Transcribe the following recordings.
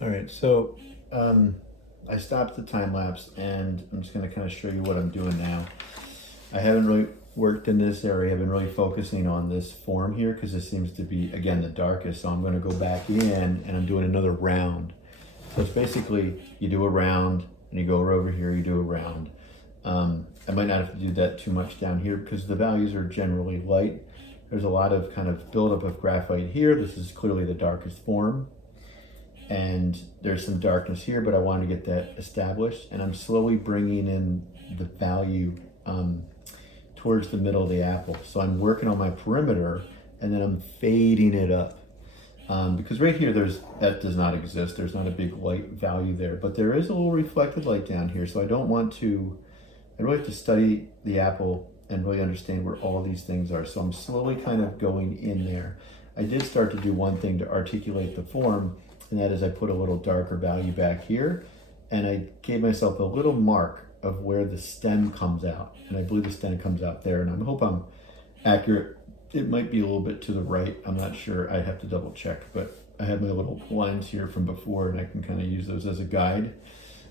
All right, so I stopped the time lapse and I'm just going to kind of show you what I'm doing now. I haven't really worked in this area. I've been really focusing on this form here because this seems to be, again, the darkest. So I'm going to go back in and I'm doing another round. So it's basically you do a round and you go over here, you do a round. I might not have to do that too much down here because the values are generally light. There's a lot of kind of buildup of graphite here. This is clearly the darkest form. And there's some darkness here, but I want to get that established. And I'm slowly bringing in the value towards the middle of the apple. So I'm working on my perimeter and then I'm fading it up. Because right here, that does not exist. There's not a big light value there, but there is a little reflected light down here. So I really have to study the apple and really understand where all these things are. So I'm slowly kind of going in there. I did start to do one thing to articulate the form, and that is I put a little darker value back here, and I gave myself a little mark of where the stem comes out. And I believe the stem comes out there, and I hope I'm accurate. It might be a little bit to the right. I'm not sure. I have to double check, but I have my little lines here from before, and I can kind of use those as a guide.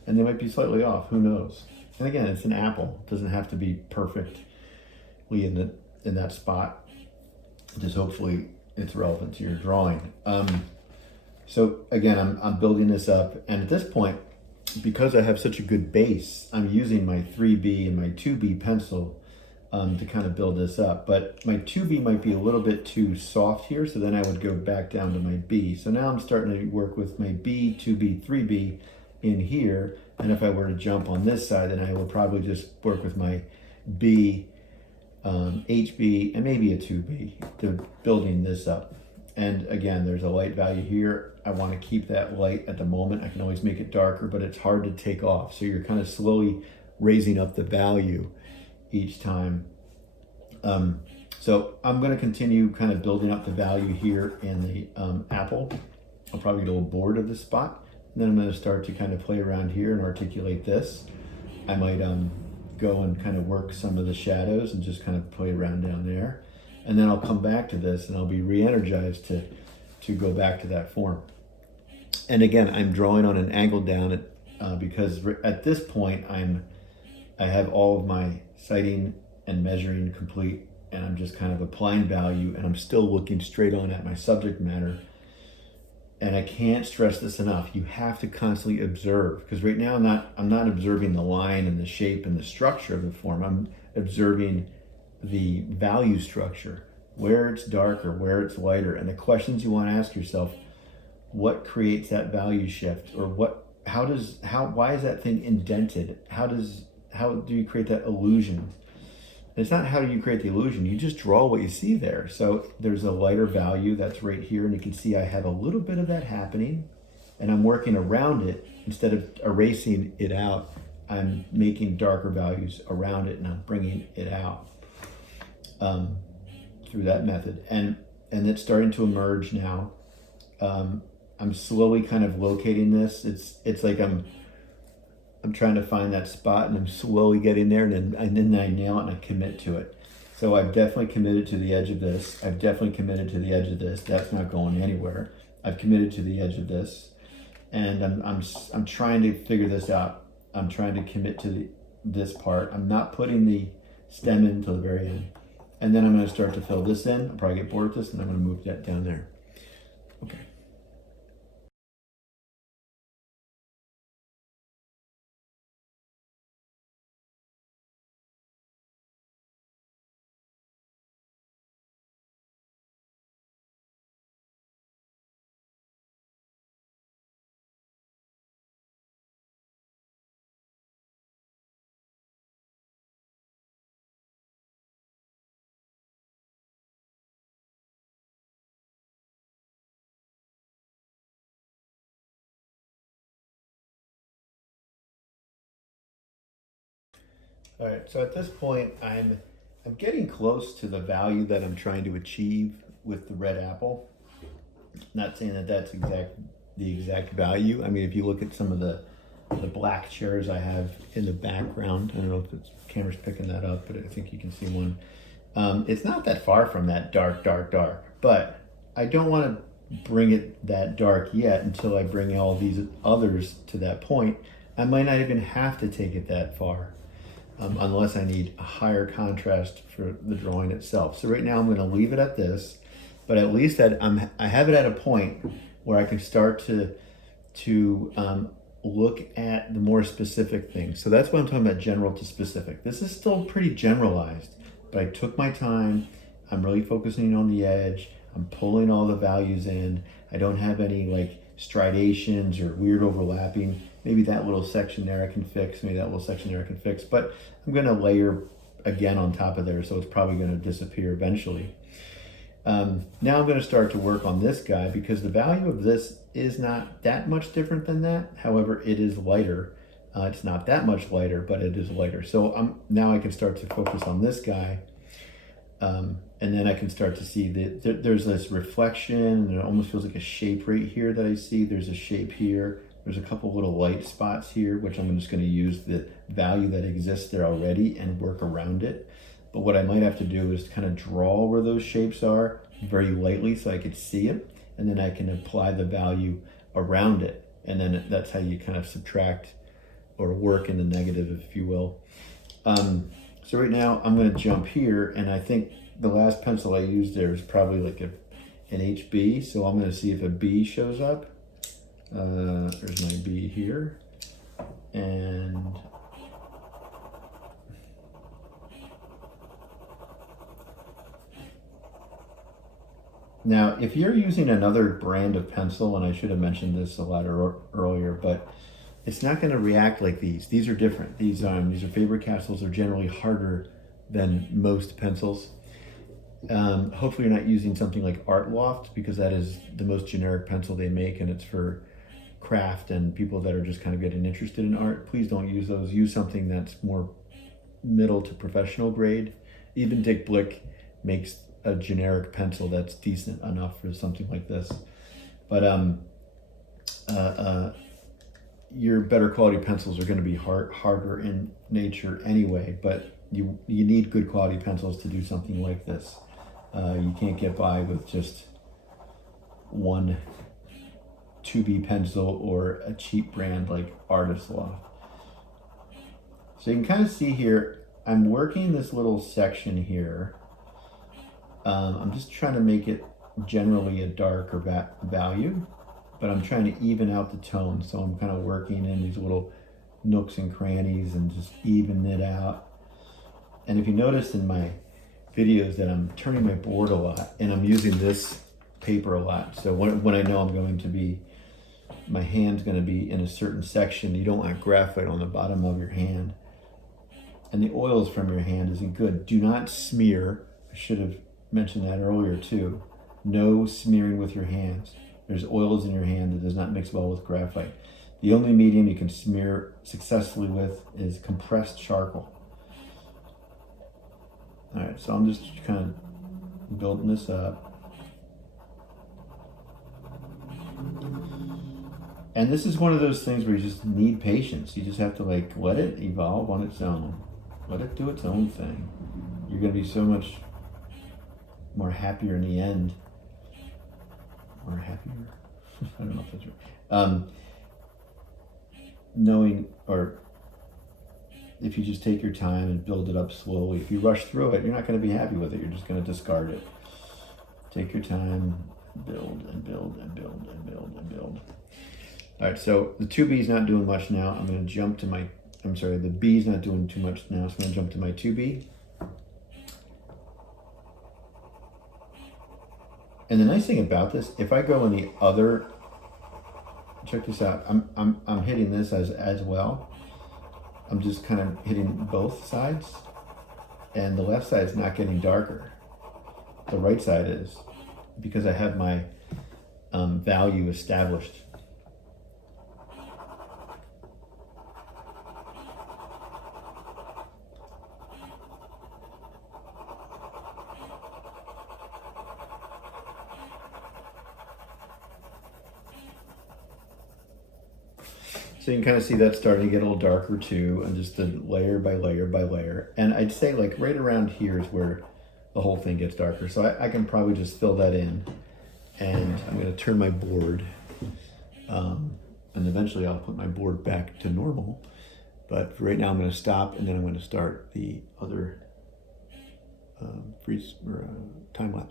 And they might be slightly off. Who knows? And again, it's an apple. It doesn't have to be perfectly in that spot. Just hopefully it's relevant to your drawing. So again, I'm building this up, and at this point, because I have such a good base, I'm using my 3B and my 2B pencil to kind of build this up. But my 2B might be a little bit too soft here, so then I would go back down to my B. So now I'm starting to work with my B, 2B, 3B in here. And if I were to jump on this side, then I would probably just work with my B, HB, and maybe a 2B to building this up. And again, there's a light value here. I want to keep that light at the moment. I can always make it darker, but it's hard to take off. So you're kind of slowly raising up the value each time. So I'm going to continue kind of building up the value here in the apple. I'll probably get a little bored of this spot. And then I'm going to start to kind of play around here and articulate this. I might go and kind of work some of the shadows and just kind of play around down there. And then I'll come back to this and I'll be re-energized to go back to that form. And again, I'm drawing on an angle down because at this point I have all of my sighting and measuring complete, and I'm just kind of applying value, and I'm still looking straight on at my subject matter. And I can't stress this enough. You have to constantly observe, because right now I'm not observing the line and the shape and the structure of the form. I'm observing the value structure, where it's darker, where it's lighter, and the questions you want to ask yourself: what creates that value shift, or why is that thing indented? How do you create that illusion? It's not how do you create the illusion, you just draw what you see there. So there's a lighter value that's right here, and you can see I have a little bit of that happening, and I'm working around it. Instead of erasing it out, I'm making darker values around it, and I'm bringing it out through that method. And it's starting to emerge now. I'm slowly kind of locating this. It's like I'm trying to find that spot, and I'm slowly getting there, and then I nail it and I commit to it. So I've definitely committed to the edge of this. I've definitely committed to the edge of this. That's not going anywhere. I've committed to the edge of this, and I'm trying to figure this out. I'm trying to commit to this part. I'm not putting the stem in until the very end, and then I'm going to start to fill this in. I'll probably get bored with this, and I'm going to move that down there. Okay. All right, so at this point, I'm getting close to the value that I'm trying to achieve with the red apple. Not saying that that's the exact value. I mean, if you look at some of the black chairs I have in the background, I don't know if the camera's picking that up, but I think you can see one. It's not that far from that dark, but I don't want to bring it that dark yet until I bring all these others to that point. I might not even have to take it that far, unless I need a higher contrast for the drawing itself. So right now I'm going to leave it at this, but at least I have it at a point where I can start to look at the more specific things. So that's what I'm talking about, general to specific. This is still pretty generalized, but I took my time. I'm really focusing on the edge. I'm pulling all the values in. I don't have any like striations or weird overlapping. Maybe that little section there I can fix. Maybe that little section there I can fix. But I'm going to layer again on top of there, so it's probably going to disappear eventually. Now I'm going to start to work on this guy because the value of this is not that much different than that. However, it is lighter. It's not that much lighter, but it is lighter. So now I can start to focus on this guy. And then I can start to see that there's this reflection, and it almost feels like a shape right here that I see. There's a shape here. There's a couple little light spots here, which I'm just going to use the value that exists there already and work around it. But what I might have to do is kind of draw where those shapes are very lightly so I could see it, and then I can apply the value around it. And then that's how you kind of subtract or work in the negative, if you will. So right now I'm going to jump here, and I think the last pencil I used there is probably like an HB. So I'm going to see if a B shows up. There's my B here. And now, if you're using another brand of pencil, and I should have mentioned this a lot earlier, but it's not going to react like these. These are different. These are Faber-Castells are generally harder than most pencils. Hopefully you're not using something like Art Loft, because that is the most generic pencil they make, and it's for craft and people that are just kind of getting interested in art. Please don't use those. Use something that's more middle to professional grade. Even Dick Blick makes a generic pencil that's decent enough for something like this. But your better quality pencils are going to be harder in nature anyway, but you need good quality pencils to do something like this. You can't get by with just one 2B pencil or a cheap brand like Artist Loft. So you can kind of see here, I'm working this little section here. I'm just trying to make it generally a darker value, but I'm trying to even out the tone. So I'm kind of working in these little nooks and crannies and just even it out. And if you notice in my videos that I'm turning my board a lot, and I'm using this paper a lot. So when I know I'm going to be, my hand's going to be in a certain section, you don't want graphite on the bottom of your hand. And the oils from your hand isn't good. Do not smear. I should have mentioned that earlier too. No smearing with your hands. There's oils in your hand that does not mix well with graphite. The only medium you can smear successfully with is compressed charcoal. All right, so I'm just kind of building this up. And this is one of those things where you just need patience. You just have to like let it evolve on its own. Let it do its own thing. You're going to be so much more happier in the end. Or happier? I don't know if that's right. Knowing, or if you just take your time and build it up slowly. If you rush through it, you're not going to be happy with it. You're just going to discard it. Take your time, build and build and build and build and build. All right, so the 2B is not doing much now. I'm going to jump to my, the B is not doing too much now, so I'm going to jump to my 2B. And the nice thing about this, if I go in the other, check this out, I'm hitting this as well. I'm just kind of hitting both sides, and the left side is not getting darker. The right side is, because I have my value established. So you can kind of see that starting to get a little darker too, and just the layer by layer by layer. And I'd say like right around here is where the whole thing gets darker. So I can probably just fill that in and I'm going to turn my board, and eventually I'll put my board back to normal. But for right now, I'm going to stop, and then I'm going to start the other freeze or time lapse.